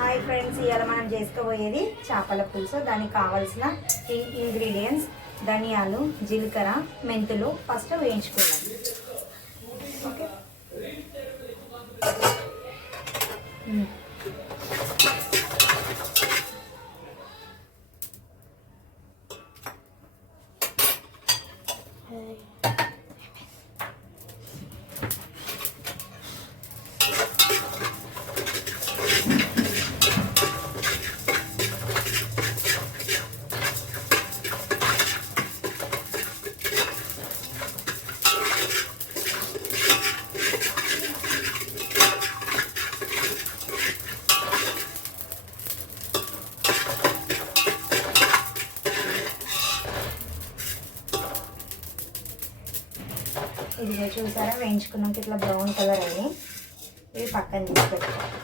Hi friends, ఇవాళ మనం చేసుకోబోయేది చేపల పులుసు. దానికి కావాల్సిన ఇంగ్రీడియంట్స్ ధనియాలు, జీలకర్ర, మెంతులు ఫస్ట్ వేయించుకున్నాం. ఓకే, ఇదిగో చూసారా, వేయించుకున్నాక ఇట్లా బ్రౌన్ కలర్ అయ్యి ఇవి పక్కన తీసి పెట్టుకోవాలి.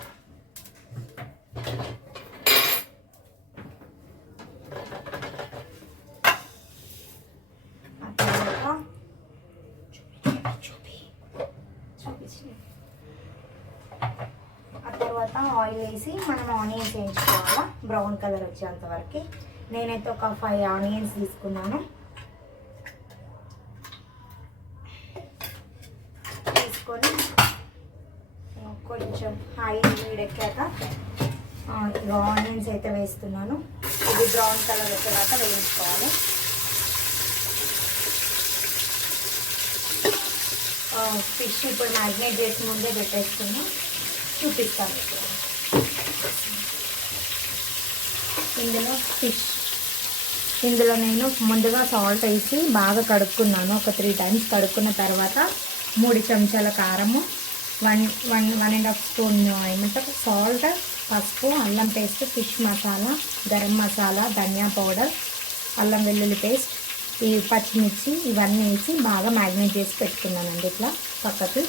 ఆ తర్వాత ఆయిల్ వేసి మనం ఆనియన్స్ వేయించుకోవాలా బ్రౌన్ కలర్ వచ్చేంత వరకు. నేనైతే ఒక 5 ఆనియన్స్ తీసుకున్నాను. తీసుకొని కొంచెం ఆయిల్ వేడెక్కాక ఆనియన్స్ అయితే వేస్తున్నాను. ఇది బ్రౌన్ కలర్ వచ్చేదాకా వేయించుకోవాలి. ఫిష్ ఇప్పుడు మ్యారినేట్ చేసి ముందే పెట్టేసుకుని చూపిస్తాను. ఇందులో నేను ముందుగా సాల్ట్ వేసి బాగా కడుక్కున్నాను. ఒక 3 టైమ్స్ కడుక్కున్న తర్వాత 3 చెంచాల కారము, 1.5 స్పూన్ ఏమంటారు సాల్ట్, పసుపు, అల్లం పేస్ట్, ఫిష్ మసాలా, గరం మసాలా, ధనియా పౌడర్, అల్లం వెల్లుల్లి పేస్ట్, ఈ పచ్చిమిర్చి ఇవన్నీ వేసి బాగా మ్యారినేట్ చేసి పెట్టుకున్నానండి. ఇట్లా పక్కకి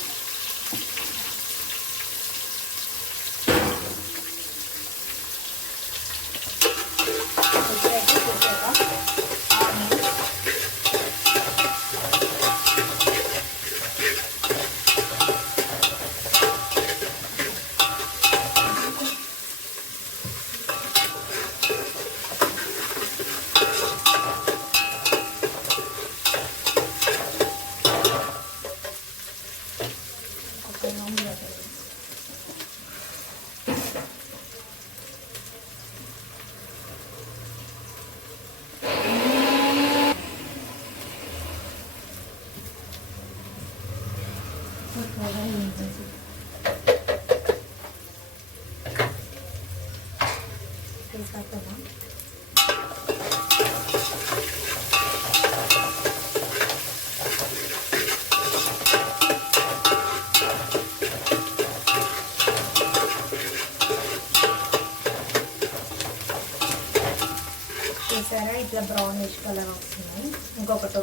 చూసారా, ఇట్లా బ్రౌనిష్ కలర్ వస్తుంది. ఇంకొక 2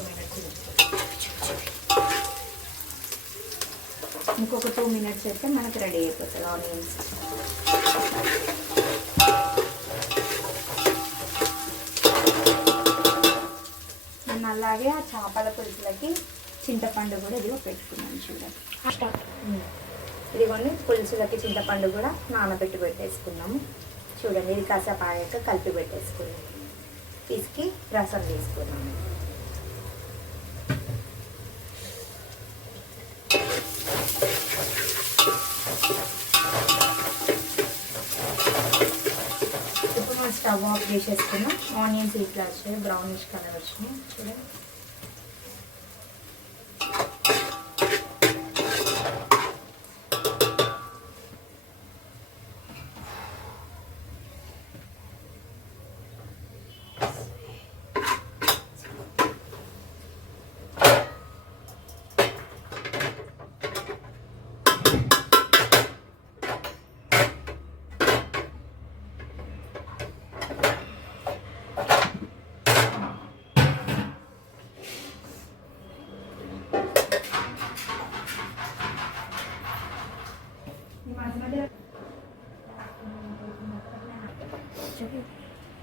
మినిట్స్ అయితే మనకి రెడీ అయిపోతుంది ఆనియన్స్. నేను అలాగే ఆ చేపల పులుసులకి చింతపండు కూడా ఇదిగో పెట్టుకున్నాను చూడండి. ఇదిగోండి, పులుసులకి చింతపండు కూడా నానబెట్టి పెట్టేసుకున్నాము చూడండి. ఇది కాసేపు ఆగాక కలిపి పెట్టేసుకున్నాము. పిసికి రసం తీసుకున్నాము. ఇప్పుడు మనం స్టవ్ ఆఫ్ చేసేసుకున్నాం. ఆనియన్స్ ఇట్లా వచ్చాయి, బ్రౌనిష్ కలర్ వచ్చినాయి చూడండి.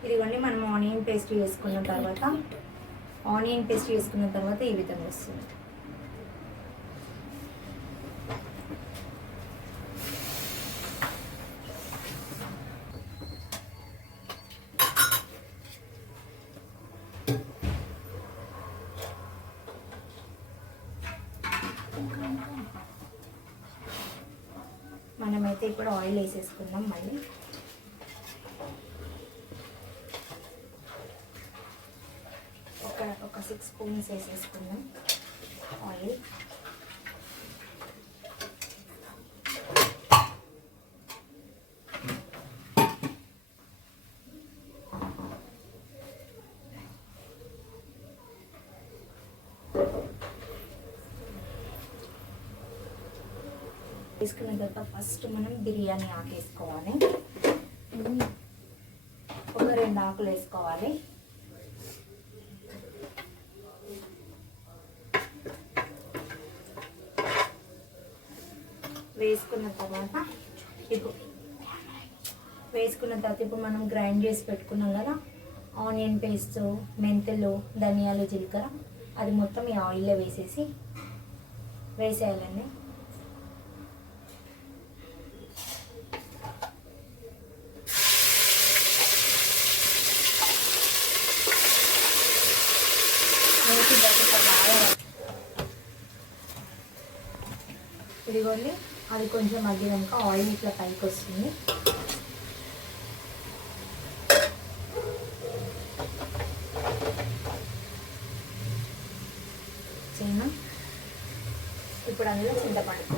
ఇదిగోండి, మనం ఆనియన్ పేస్ట్ చేసుకున్న తర్వాత ఈ విధంగా వస్తుంది. అయితే ఇప్పుడు ఆయిల్ వేసేసుకుందాం. మళ్ళీ ఒక 6 స్పూన్స్ వేసేసుకుందాం ఆయిల్. వేసుకున్న తర్వాత ఫస్ట్ మనం బిర్యానీ ఆకు వేసుకోవాలి. ఒక 2 ఆకులు వేసుకోవాలి. వేసుకున్న తర్వాత ఇప్పుడు మనం గ్రైండ్ చేసి పెట్టుకున్నాం కదా ఆనియన్ పేస్ట్, మెంతులు, ధనియాలు, జీలకర్ర, అది మొత్తం ఈ ఆయిల్లో వేసేయాలండి. ఇదిగోండి, అది కొంచెం మగ్గినాక ఆయిల్ ఇట్లా పైకి వస్తుంది. ఇప్పుడు అందులో చింతపండు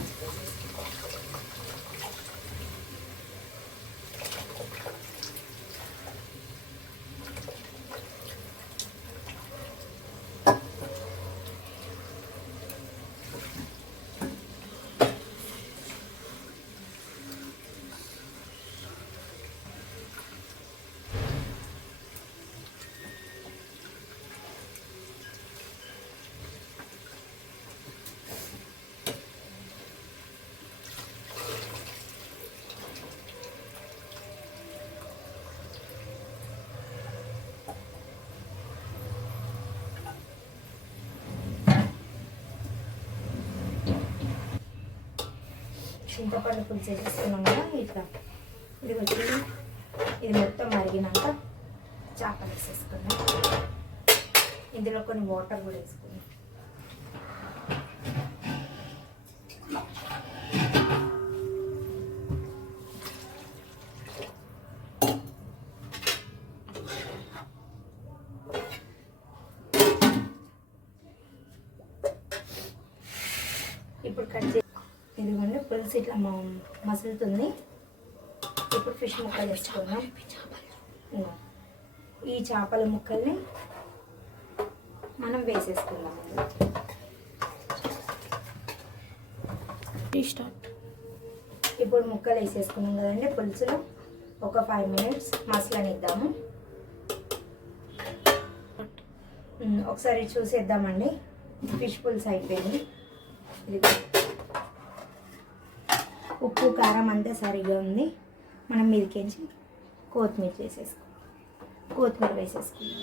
చింతపండు పులుసు వేసేసుకున్నాం కదా. ఇట్లా ఇది మొత్తం మరిగినాక చేపలు వేసేసుకున్నాం. ఇందులో కొన్ని వాటర్ కూడా వేసుకున్నాం. ఇప్పుడు కట్ చేసి ఇదిగోండి పులుసు ఇట్లా మసులుతుంది. ఇప్పుడు ఫిష్ ముక్కలు వేసుకున్నాం. ఈ చేపల ముక్కల్ని మనం వేసేసుకున్నాం. ఇప్పుడు ముక్కలు వేసేసుకున్నాం కదండి. పులుసులో ఒక 5 minutes మసలనిద్దాము. ఒకసారి చూసేద్దామండి. ఫిష్ పులుసు అయిపోయింది. ఉప్పు కారం అంతా సరిగా ఉంది. మనం మీదకించి కొత్తిమీర వేసేసుకుందాం.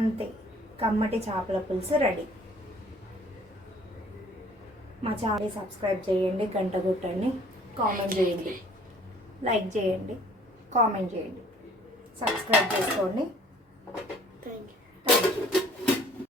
అంతే, కమ్మటి చేపల పులుసు రెడీ. మా ఛానల్ సబ్స్క్రైబ్ చేయండి, గంట కొట్టండి, కామెంట్ చేయండి, లైక్ చేయండి, కామెంట్ చేయండి, సబ్స్క్రైబ్ చేసుకోండి. Thank you.